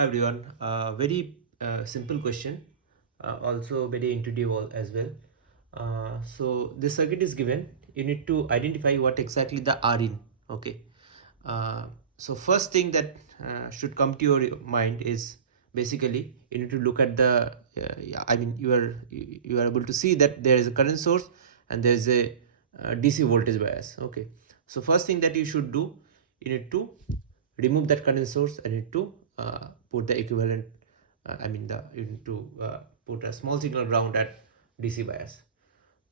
Hi everyone. Very simple question, also very intuitive as well. So this circuit is given. You need to identify what exactly the R in. Okay. So first thing that should come to your mind is basically you need to look at the. Yeah, I mean you are able to see that there is a current source and there is a DC voltage bias. Okay. So first thing that you should do, you need to remove that current source and need to put the equivalent you need to put a small signal ground at DC bias.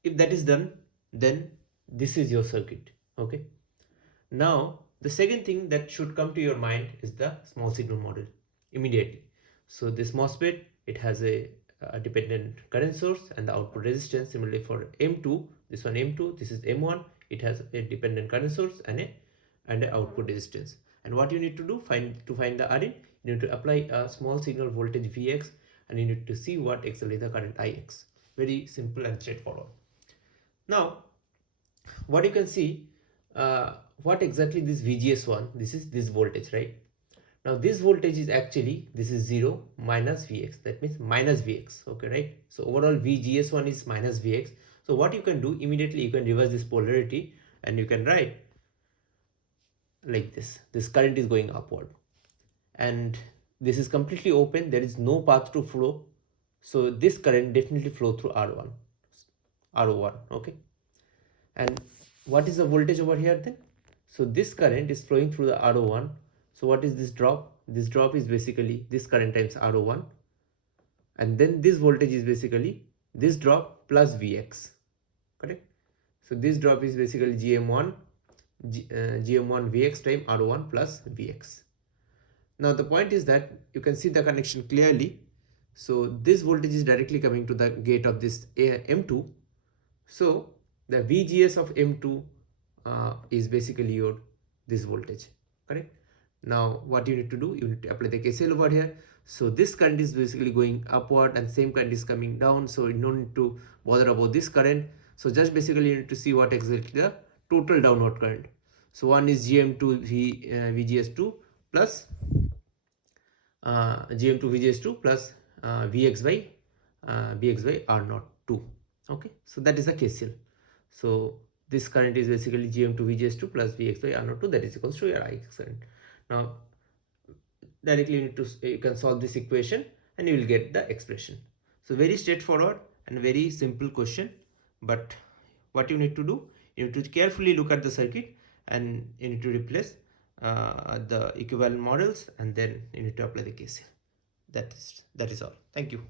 If that is done, then this is your circuit. Okay, now the second thing that should come to your mind is the small signal model immediately. So this MOSFET, it has a dependent current source and the output resistance. Similarly for M2, this one M2, this is M1, it has a dependent current source and a output resistance. And what you need to do to find the RN, you need to apply a small signal voltage Vx and you need to see what exactly the current Ix. Very simple and straightforward. Now what you can see, what exactly this VGS1, this is this voltage, right? Now this voltage is actually, this is 0 minus Vx, that means minus Vx, okay, right? So overall VGS1 is minus Vx. So what you can do, immediately you can reverse this polarity and you can write like this current is going upward and this is completely open, there is no path to flow, so this current definitely flow through R1, okay. And what is the voltage over here then? So this current is flowing through the R01. So what is this drop? This drop is basically this current times R01, and then this voltage is basically this drop plus Vx, correct? So this drop is basically GM1 Vx time R1 plus Vx. Now the point is that you can see the connection clearly. So this voltage is directly coming to the gate of this M2. So the VGS of M2 is basically your this voltage, correct? Now what you need to do, you need to apply the KCL over here. So this current is basically going upward and same current is coming down, so you don't need to bother about this current. So just basically you need to see what exactly the total downward current. So one is GM2 VGS2 plus GM2 VGS2 plus Vx by R02. Okay, so that is the KCL. So this current is basically GM2 VGS2 plus Vx by R02, that is equals to your Ix current. Now directly you can solve this equation and you will get the expression. So very straightforward and very simple question, but what you need to do, you need to carefully look at the circuit and you need to replace the equivalent models and then you need to apply the KCL. That is all. Thank you.